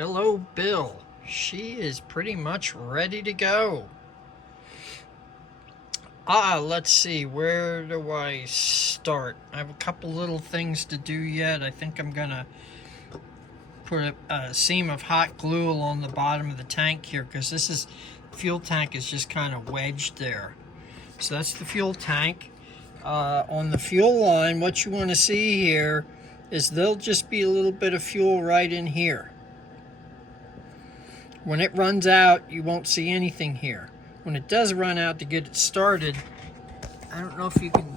Hello, Bill. She is pretty much ready to go. Let's see. Where do I start? I have a couple little things to do yet. I think I'm going to put a seam of hot glue along the bottom of the tank here because fuel tank is just kind of wedged there. So that's the fuel tank. On the fuel line, what you want to see here is there'll just be a little bit of fuel right in here. When it runs out, you won't see anything here. When it does run out to get it started, I don't know if you can...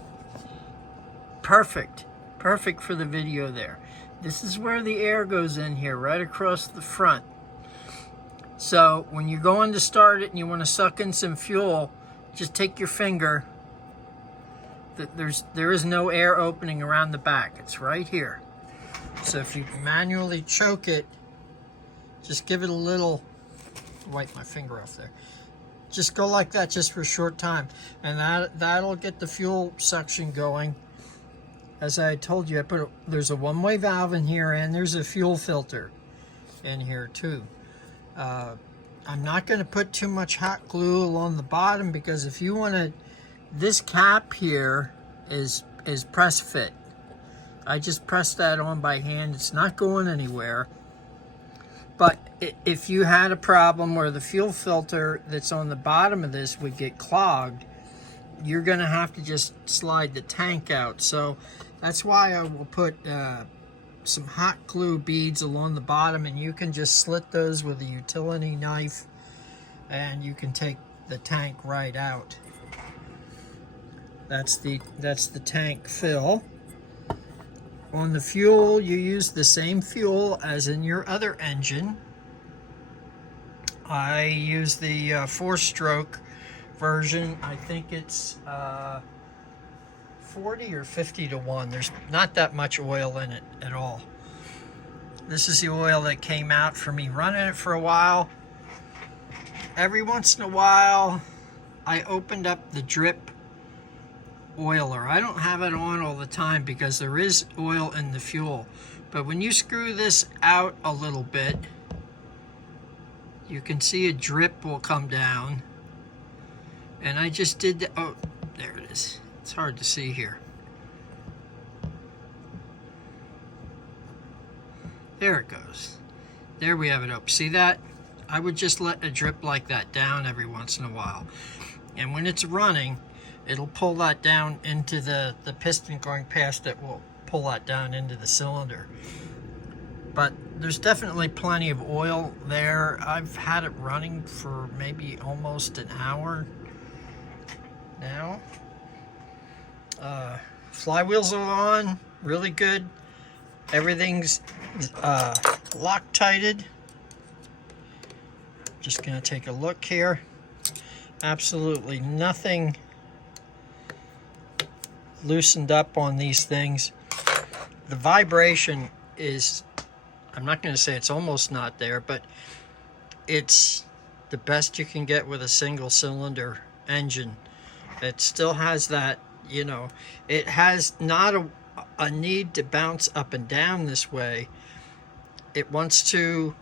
Perfect for the video there. This is where the air goes in here, right across the front. So when you're going to start it and you want to suck in some fuel, just take your finger. There is no air opening around the back. It's right here. So if you manually choke it, just give it a little... Wipe my finger off there. Just go like that just for a short time, and that'll get the fuel suction going. As I told you, there's a one-way valve in here, and there's a fuel filter in here too. I'm not going to put too much hot glue along the bottom because if you want to, this cap here is press fit. I just pressed that on by hand. It's not going anywhere. But if you had a problem where the fuel filter that's on the bottom of this would get clogged, you're going to have to just slide the tank out. So that's why I will put some hot glue beads along the bottom, and you can just slit those with a utility knife, and you can take the tank right out. That's the tank fill. On the fuel, you use the same fuel as in your other engine. I use the 4-stroke version. I think it's 40 or 50 to 1. There's not that much oil in it at all. This is the oil that came out for me running it for a while. Every once in a while, I opened up the drip oiler. I don't have it on all the time because there is oil in the fuel. But when you screw this out a little bit, you can see a drip will come down. And I just did that. Oh, there it is. It's hard to see here. There it goes. There we have it up. See that? I would just let a drip like that down every once in a while. And when it's running, it'll pull that down into the piston going past it will pull that down into the cylinder. But there's definitely plenty of oil there. I've had it running for maybe almost an hour now. Flywheels are on, really good. Everything's Loctited. Just gonna take a look here. Absolutely nothing loosened up on these things. The vibration is, I'm not going to say it's almost not there, but it's the best you can get with a single cylinder engine. It still has that, you know, it has not a need to bounce up and down this way. It wants to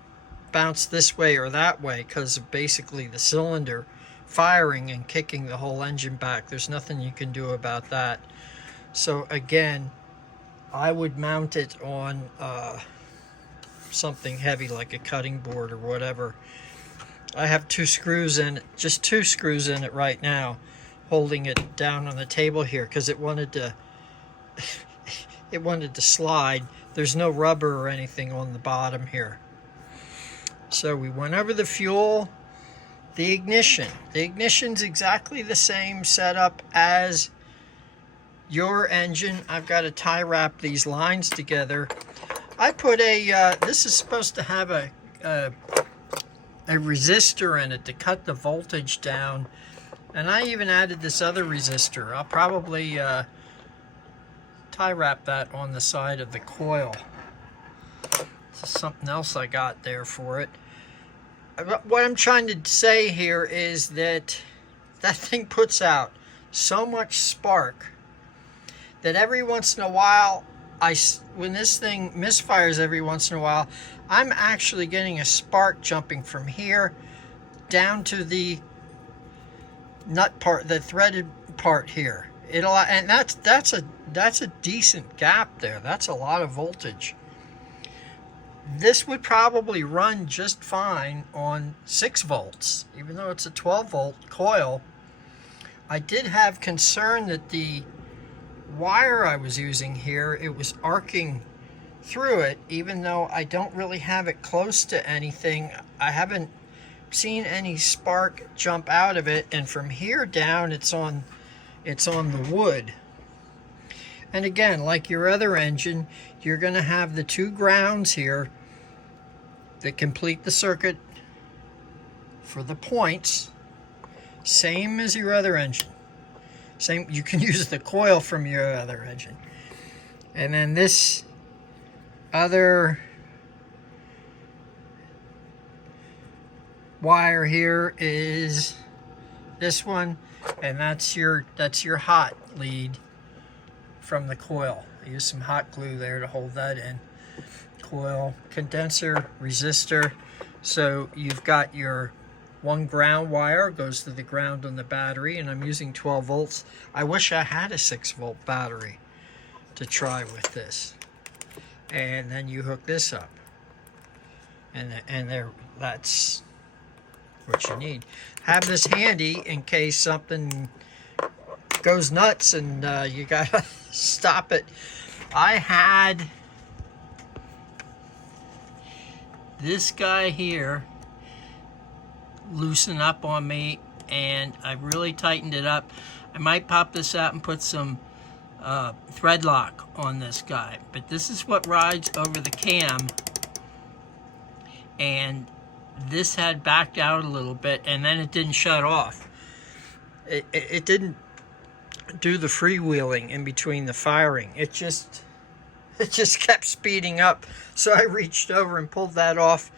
bounce this way or that way because of basically the cylinder firing and kicking the whole engine back. There's nothing you can do about that. So again, I would mount it on something heavy like a cutting board or whatever. I have 2 screws in it, just 2 screws in it right now, holding it down on the table here because it wanted to it wanted to slide. There's no rubber or anything on the bottom here. So we went over the fuel. The ignition. The ignition's exactly the same setup as your engine. I've got to tie wrap these lines together. I put this is supposed to have a resistor in it to cut the voltage down. And I even added this other resistor. I'll probably tie wrap that on the side of the coil. This is something else I got there for it. What I'm trying to say here is that thing puts out so much spark that every once in a while when this thing misfires every once in a while, I'm actually getting a spark jumping from here down to the nut part, the threaded part here. And that's a decent gap there. That's a lot of voltage. This would probably run just fine on 6 volts, even though it's a 12 volt coil. I did have concern that the wire I was using here, it was arcing through it, even though I don't really have it close to anything. I haven't seen any spark jump out of it, and from here down it's on the wood. And again, like your other engine, you're going to have the 2 grounds here that complete the circuit for the points, same as your other engine. Same, you can use the coil from your other engine. And then this other wire here is this one, and that's your hot lead from the coil. I use some hot glue there to hold that in. Coil, condenser, resistor. So you've got your 1 ground wire, goes to the ground on the battery, and I'm using 12 volts. I wish I had a 6 volt battery to try with this. And then you hook this up, and there, that's what you need. Have this handy in case something goes nuts and you gotta stop it. I had this guy here loosen up on me, and I really tightened it up. I might pop this out and put some thread lock on this guy, but this is what rides over the cam, and this had backed out a little bit, and then it didn't shut off. It didn't do the freewheeling in between the firing. It just kept speeding up. So I reached over and pulled that off.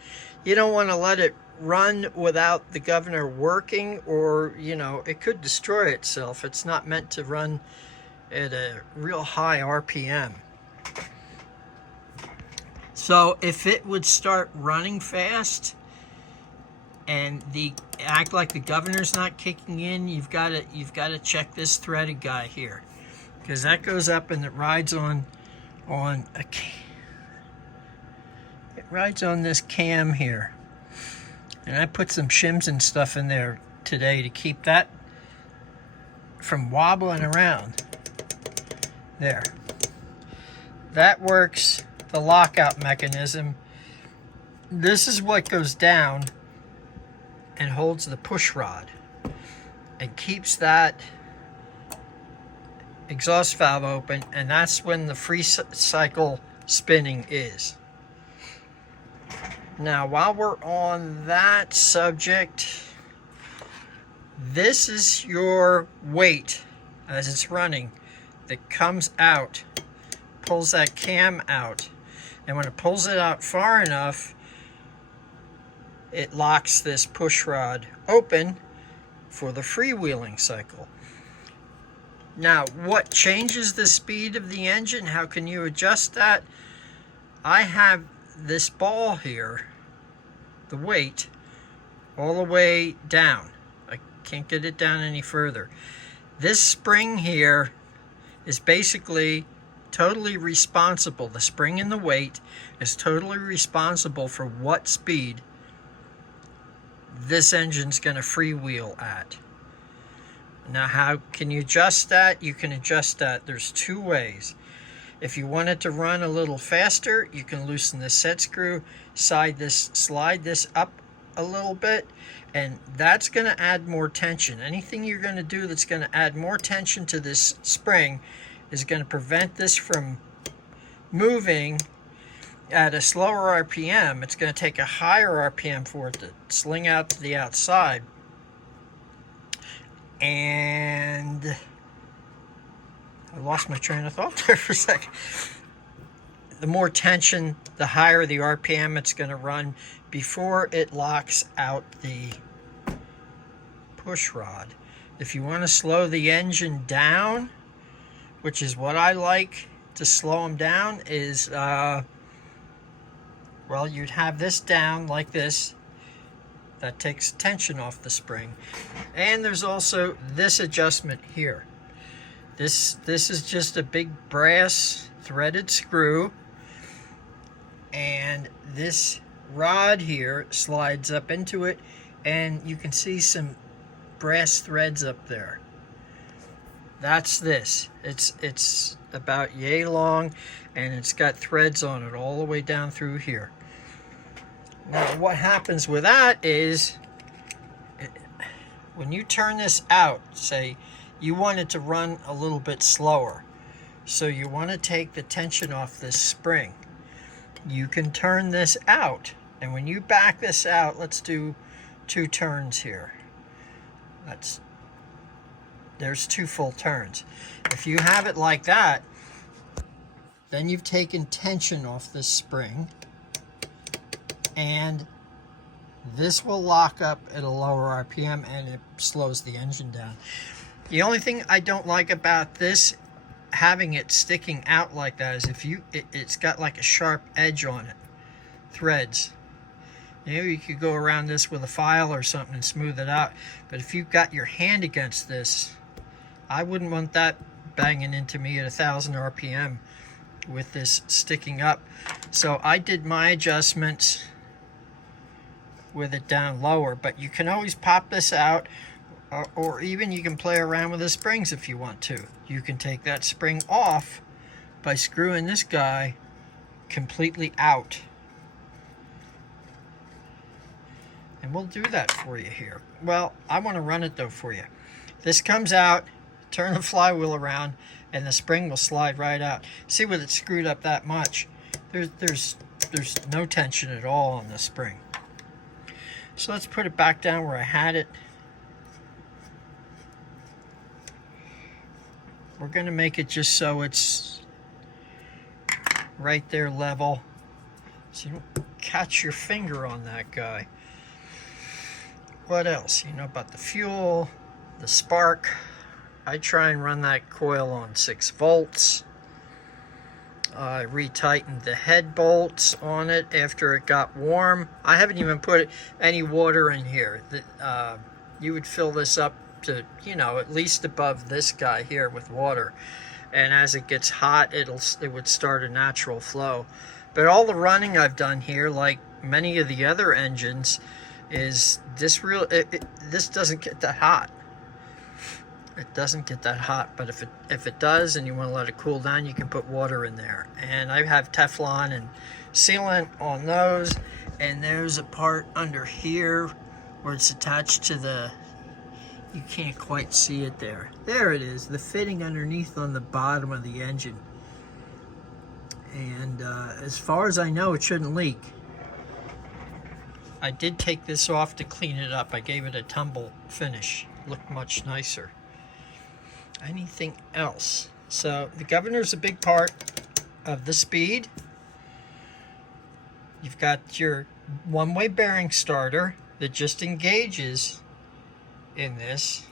You don't want to let it run without the governor working, or it could destroy itself. It's not meant to run at a real high RPM. So if it would start running fast and act like the governor's not kicking in, you've got to check this threaded guy here, because that goes up and it rides on this cam here. And I put some shims and stuff in there today to keep that from wobbling around. There. That works the lockout mechanism. This is what goes down and holds the push rod and keeps that exhaust valve open, and that's when the free cycle spinning is. Now, while we're on that subject, this is your weight as it's running that comes out, pulls that cam out, and when it pulls it out far enough, it locks this push rod open for the freewheeling cycle. Now, what changes the speed of the engine? How can you adjust that? I have this ball here, the weight, all the way down. I can't get it down any further. This spring here is basically totally responsible. The spring and the weight is totally responsible for what speed this engine's going to freewheel at. Now, how can you adjust that? You can adjust that. There's 2 ways. If you want it to run a little faster, you can loosen the set screw, slide this up a little bit, and that's going to add more tension. Anything you're going to do that's going to add more tension to this spring is going to prevent this from moving at a slower RPM. It's going to take a higher RPM for it to sling out to the outside. And I lost my train of thought there for a second. The more tension, the higher the RPM it's going to run before it locks out the push rod. If you want to slow the engine down, which is what I like to slow them down is, well, you'd have this down like this. That takes tension off the spring. And there's also this adjustment here. This is just a big brass threaded screw, and this rod here slides up into it, and you can see some brass threads up there. That's this. It's about yay long, and it's got threads on it all the way down through here. Now what happens with that is, when you turn this out, say you want it to run a little bit slower, so you want to take the tension off this spring, you can turn this out. And when you back this out, let's do 2 turns here. There's 2 full turns. If you have it like that, then you've taken tension off this spring, and this will lock up at a lower RPM, and it slows the engine down. The only thing I don't like about this, having it sticking out like that, is if it's got like a sharp edge on it, threads. Maybe you could go around this with a file or something and smooth it out, but if you've got your hand against this, I wouldn't want that banging into me at 1,000 RPM with this sticking up. So I did my adjustments with it down lower, but you can always pop this out, or even you can play around with the springs if you want to. You can take that spring off by screwing this guy completely out. And we'll do that for you here. Well, I want to run it though for you. This comes out, turn the flywheel around, and the spring will slide right out. See, with it screwed up that much, there's no tension at all on the spring. So let's put it back down where I had it. We're going to make it just so it's right there level, so you don't catch your finger on that guy. What else? You know about the fuel, the spark. I try and run that coil on 6 volts. I retightened the head bolts on it after it got warm. I haven't even put any water in here. You would fill this up to, you know, at least above this guy here with water. And as it gets hot, it would start a natural flow. But all the running I've done here, like many of the other engines, is this this doesn't get that hot. It doesn't get that hot, but if it does and you want to let it cool down, you can put water in there. And I have Teflon and sealant on those, and there's a part under here where it's attached to the, you can't quite see it there. There it is, the fitting underneath on the bottom of the engine. And as far as I know, it shouldn't leak. I did take this off to clean it up. I gave it a tumble finish. Looked much nicer. Anything else? So the governor's a big part of the speed. You've got your one-way bearing starter that just engages in this.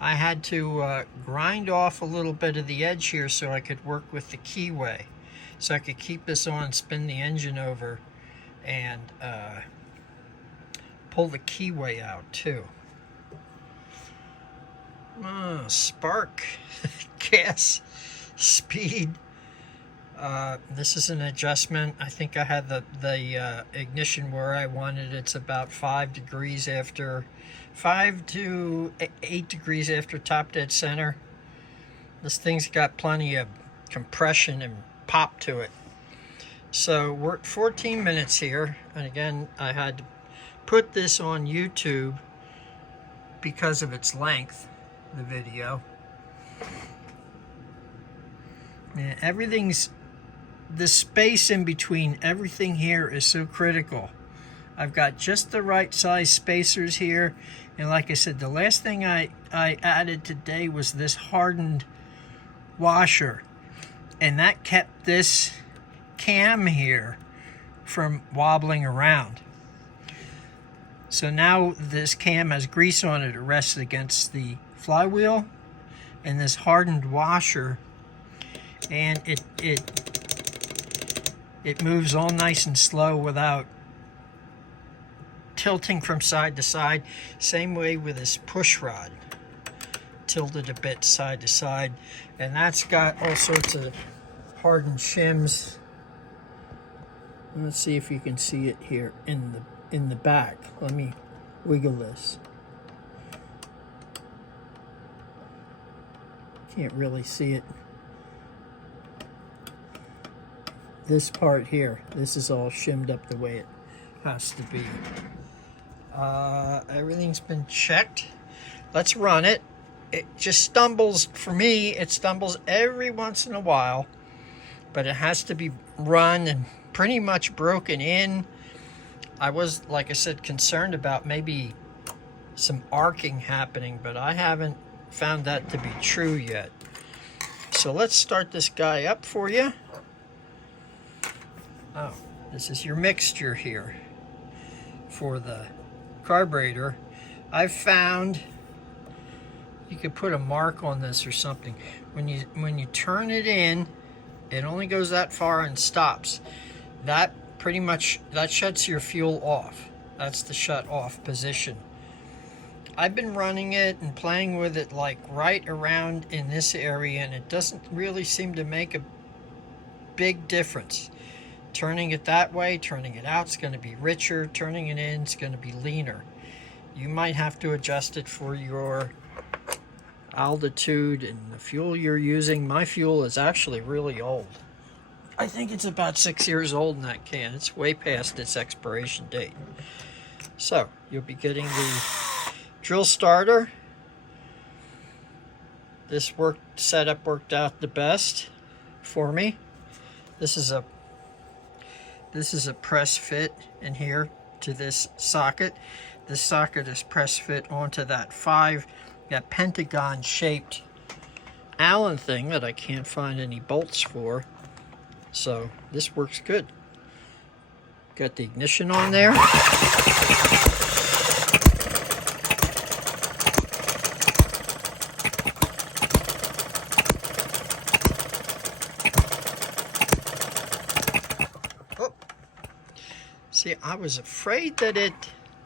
I had to grind off a little bit of the edge here so I could work with the keyway, so I could keep this on, spin the engine over, and pull the keyway out too. Spark, gas, speed. This is an adjustment. I think I had the ignition where I wanted. It's about 5 degrees after, 5 to 8 degrees after top dead center. This thing's got plenty of compression and pop to it. So we're at 14 minutes here, and again, I had to put this on YouTube because of its length, the video. And everything's, the space in between everything here is so critical. I've got just the right size spacers here, and like I said, the last thing I added today was this hardened washer, and that kept this cam here from wobbling around. So now this cam has grease on it. It rests against the flywheel, and this hardened washer and it moves all nice and slow without tilting from side to side. Same way with this push rod, tilted a bit side to side, and that's got all sorts of hardened shims. Let's see if you can see it here in the back. Let me wiggle this. Can't really see it. This part here, this is all shimmed up the way it has to be. Everything's been checked. Let's run it. It just stumbles, for me, it stumbles every once in a while, but it has to be run and pretty much broken in. I was, like I said, concerned about maybe some arcing happening, but I haven't found that to be true yet. So let's start this guy up for you. Oh, this is your mixture here for the carburetor. I've found you could put a mark on this or something. When you turn it in, it only goes that far and stops. That pretty much, that shuts your fuel off. That's the shut off position. I've been running it and playing with it like right around in this area, and it doesn't really seem to make a big difference. Turning it that way, turning it out is going to be richer. Turning it in is going to be leaner. You might have to adjust it for your altitude and the fuel you're using. My fuel is actually really old. I think it's about 6 years old in that can. It's way past its expiration date. So you'll be getting the drill starter. This setup worked out the best for me. This is a press fit in here to this socket. This socket is press fit onto that pentagon shaped Allen thing that I can't find any bolts for. So this works good. Got the ignition on there. Oh. See, I was afraid that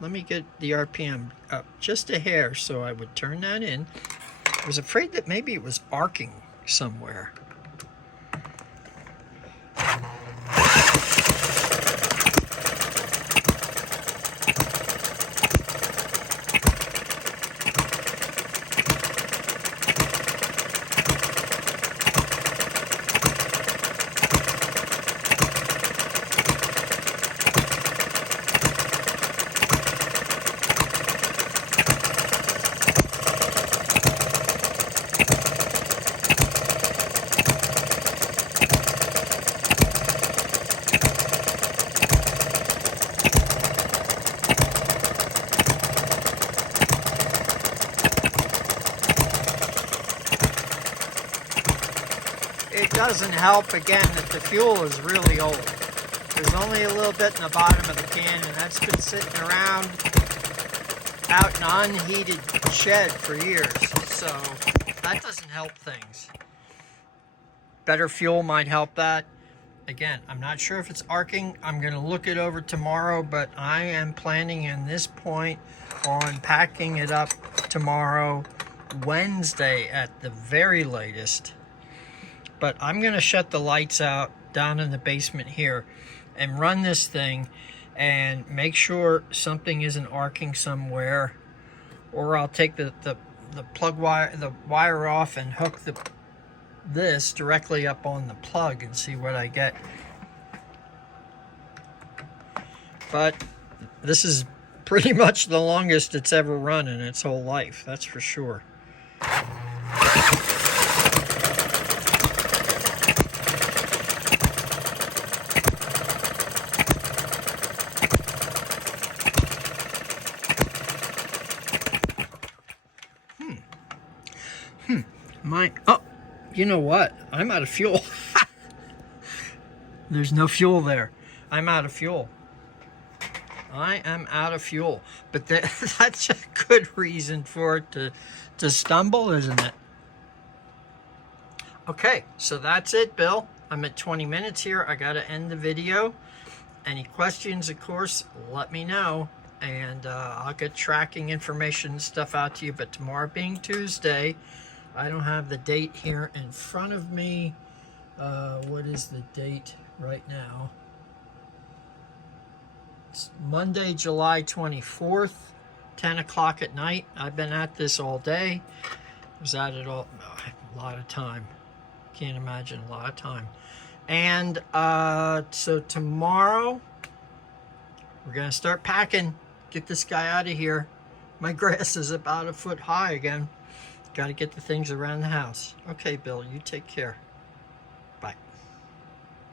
let me get the RPM up just a hair so I would turn that in. I was afraid that maybe it was arcing somewhere. It doesn't help, again, that the fuel is really old. There's only a little bit in the bottom of the can, and that's been sitting around out in an unheated shed for years. So that doesn't help things. Better fuel might help that. Again, I'm not sure if it's arcing. I'm going to look it over tomorrow, but I am planning in this point on packing it up tomorrow, Wednesday at the very latest. But I'm going to shut the lights out down in the basement here and run this thing and make sure something isn't arcing somewhere, or I'll take the plug wire off and hook this directly up on the plug and see what I get. But this is pretty much the longest it's ever run in its whole life, that's for sure. Oh, you know what? I'm out of fuel. There's no fuel there. I'm out of fuel. I am out of fuel. But that's a good reason for it to stumble, isn't it? Okay, so that's it, Bill. I'm at 20 minutes here. I got to end the video. Any questions, of course, let me know. And I'll get tracking information and stuff out to you. But tomorrow being Tuesday, I don't have the date here in front of me. What is the date right now? It's Monday, July 24th, 10 o'clock at night. I've been at this all day. Was at it all, a lot of time. Can't imagine, a lot of time. And so tomorrow, we're going to start packing. Get this guy out of here. My grass is about a foot high again. Got to get the things around the house. Okay, Bill, you take care.